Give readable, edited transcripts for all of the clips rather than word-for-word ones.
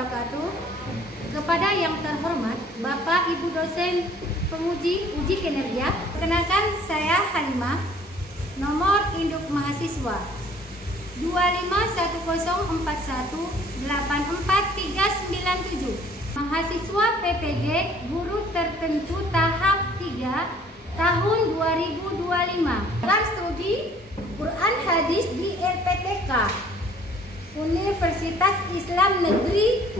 wabarakatuh. Kepada yang terhormat Bapak Ibu dosen penguji uji kinerja, perkenalkan saya Halimah, nomor induk mahasiswa 25104184397, mahasiswa PPG guru tertentu tahap 3 tahun 2025, dalam studi Quran Hadis di LPTK Universitas Islam Negeri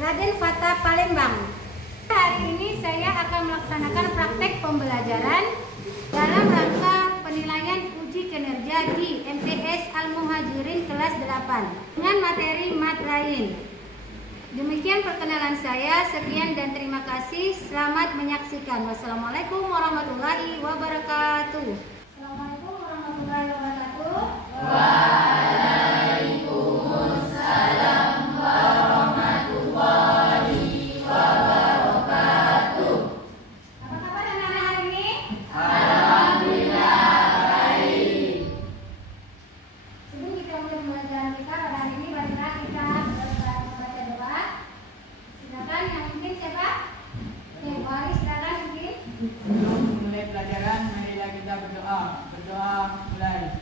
Raden Fatah Palembang. Hari ini saya akan melaksanakan praktek pembelajaran dalam rangka penilaian uji kinerja di MTS Al-Muhajirin kelas 8 dengan materi mat lain. Demikian perkenalan saya, sekian dan terima kasih. Selamat menyaksikan. Wassalamualaikum warahmatullahi wabarakatuh. Assalamualaikum warahmatullahi wabarakatuh. Waalaikumsalam warahmatullahi wabarakatuh. Apa kabar anak-anak hari ini? Alhamdulillah baik. Sebelum kita mulai pembelajaran kita pada hari ini, marilah kita membaca doa. Silakan yang mungkin siapa? Wali, silakan mungkin. Sebelum mulai pelajaran, marilah kita berdoa. Berdoa mulai.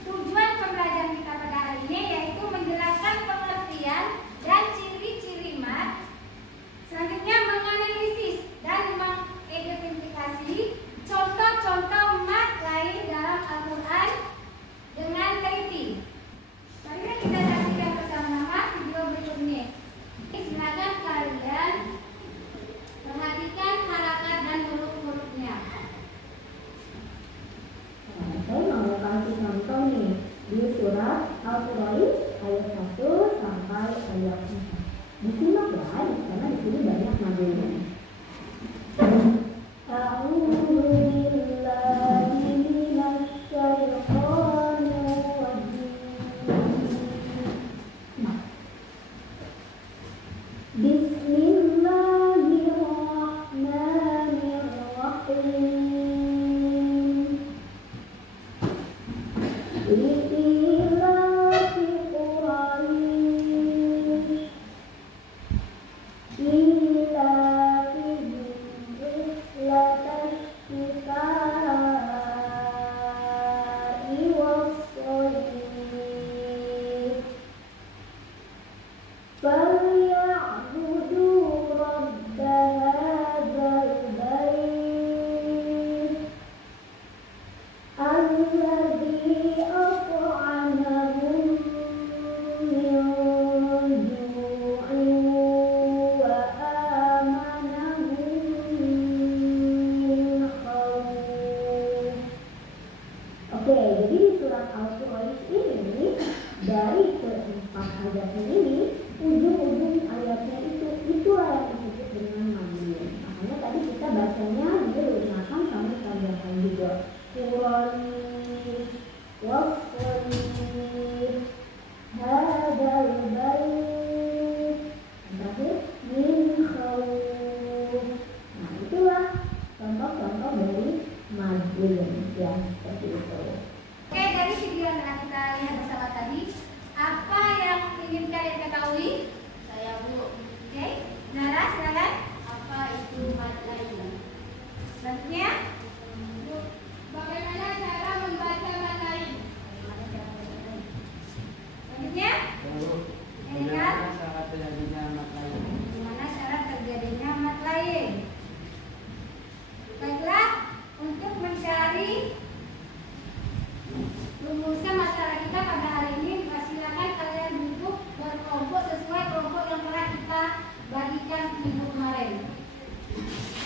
Tujuan pembelajaran kita pada hari ini yaitu menjelaskan pengertian dan ciri-ciri mat. Selanjutnya menganalisis dan mengidentifikasi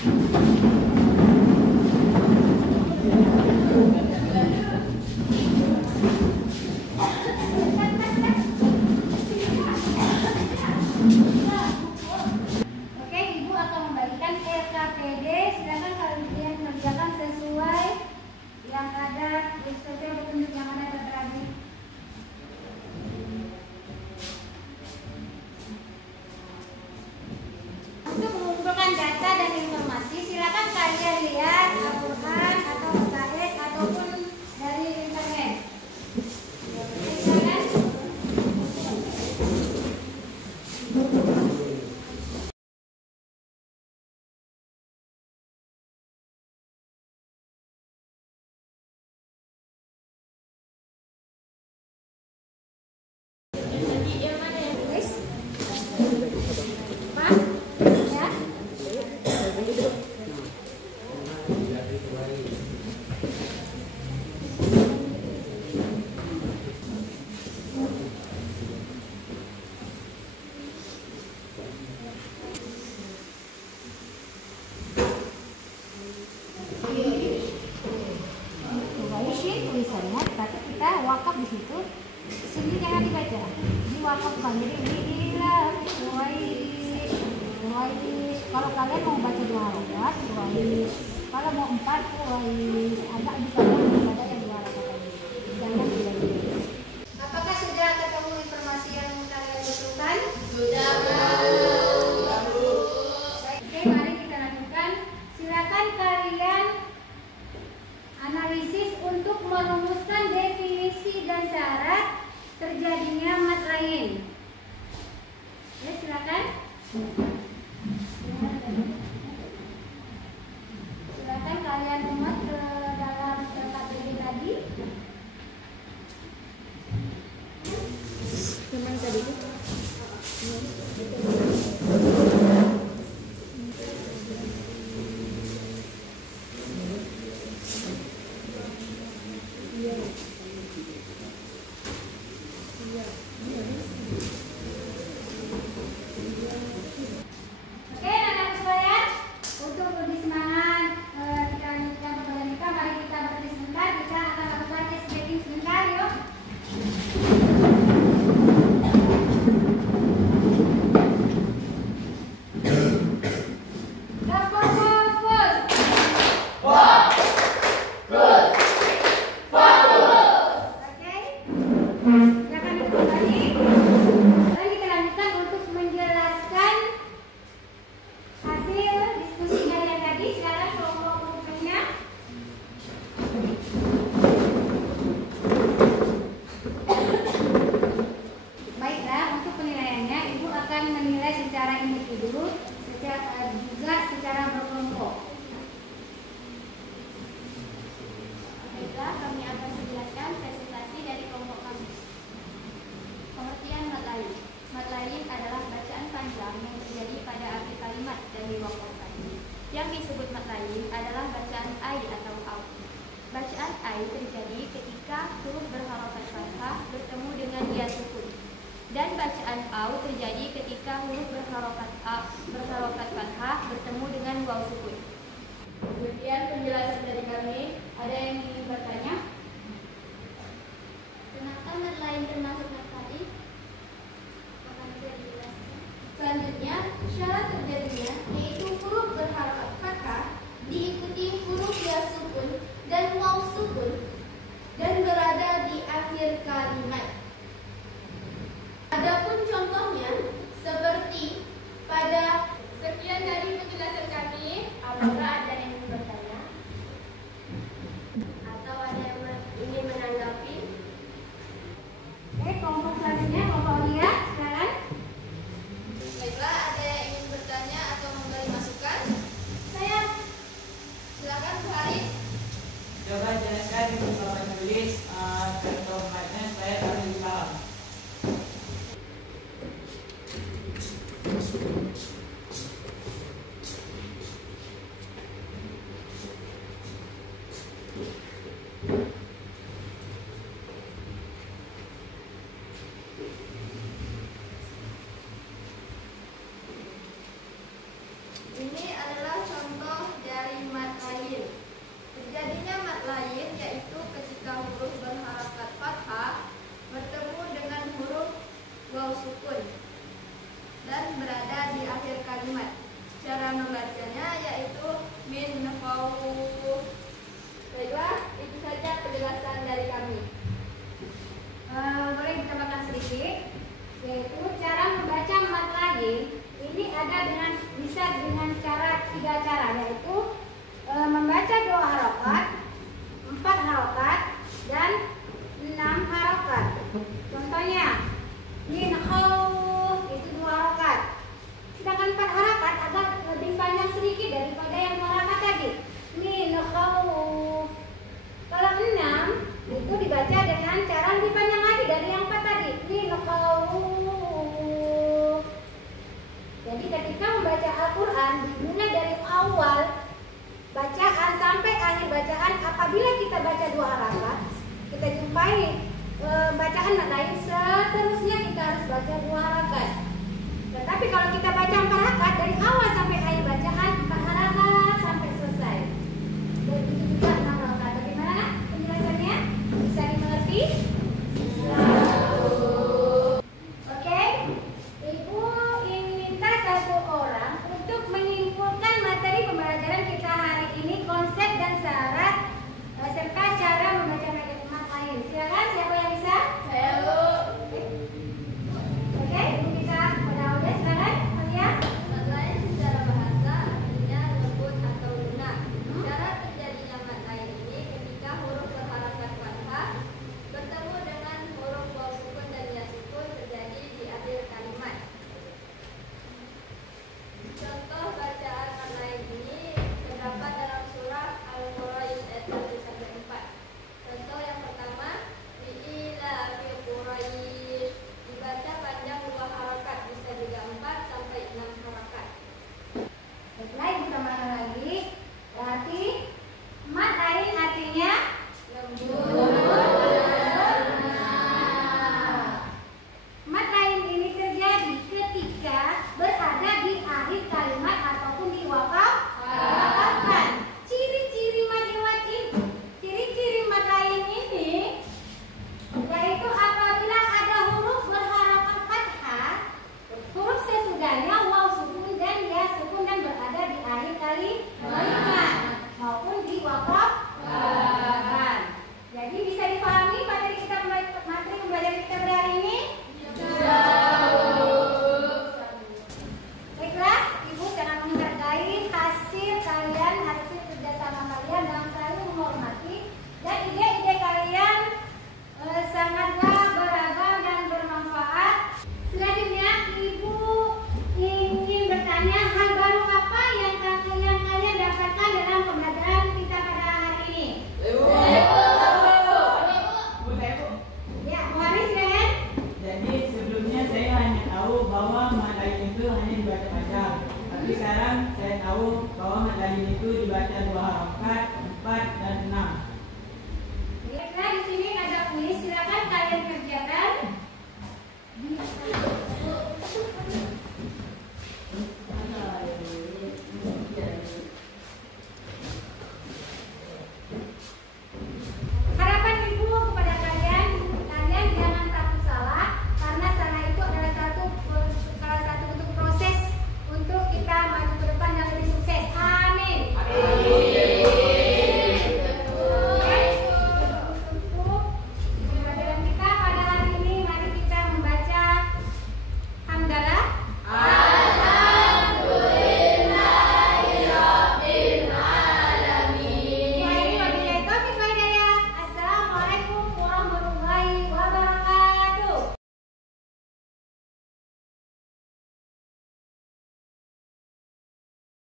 Oke, Ibu akan membagikan RKPD, silakan kalian mengerjakan sesuai yang ada, sesuai petunjuk yang ada tadi. Untuk mengumpulkan data dan informasi, silakan kalian lihat Al-Quran atau UKS ataupun dari internet. Silakan. Tulisannya, tapi kita wakaf di situ. Sini jangan dibaca, diwakafkan. Jadi Ruwais. Kalau kalian mau baca 2 halaman, Ruwais. Kalau mau 4, Ruwais. Agak bisa ada yang 2 halaman. Jangan dibaca. Apakah sudah ketemu informasi yang kalian butuhkan? Sudah. Oke, mari kita lanjutkan. Silakan kalian analisis untuk merumuskan definisi dan syarat terjadinya mat lain. Ya, silakan. Silakan kalian muat ke dalam RKPD tadi. Memang tadi itu. Oke, anak sekalian, untuk lebih semangat kita lanjutkan pembelajaran kita, mari kita berhenti sebentar. Kita akan lakukan tes breathing sebentar, yuk. Oke. Silakan kembali. Lalu kita lanjutkan untuk menjelaskan hasil diskusi kalian tadi. Silakan kelompok grupnya. Baiklah, untuk penilaiannya Ibu akan menilai secara individu, juga secara berkelompok. Baiklah, kami akan menjelaskan presentasi dari kelompok kami. Pengertian mat lain. Mat lain adalah bacaan panjang yang terjadi pada akhir kalimat dan diwakafkan. Yang disebut mat lain adalah bacaan ai atau au. Bacaan ai terjadi ketika huruf berharokat fathah bertemu dengan ya sukun. Dan bacaan au terjadi ketika huruf berharokat fathah bertemu dengan waw sukun. Sekian penjelasan dari kami. Ada yang ingin bertanya? Kenapa mat lain termasuk mat tadi? Akan tidak dijelaskan. Selanjutnya, syarat terjadinya yaitu huruf berharokat fathah diikuti huruf ya sukun dan waw sukun dan berada di akhir kalimat. Adapun contohnya seperti pada sekian dari penjelasan 3 cara, yaitu membaca 2 harokat, 4 harokat, dan 6 harokat. Contohnya, min khawf itu 2 harokat. Sedangkan 4 harokat agak lebih panjang sedikit daripada yang 2 harokat tadi. Min khawf. Kalau 6 itu dibaca dengan cara lebih panjang lagi dari yang 4 tadi. Min khawf. Jadi ketika membaca Al-Quran dimulai dari awal bacaan sampai akhir bacaan. Apabila kita baca 2 harakat, kita jumpai bacaan lain, seterusnya kita harus baca 2 harakat. Tetapi kalau kita baca 4 harakat dari awal sampai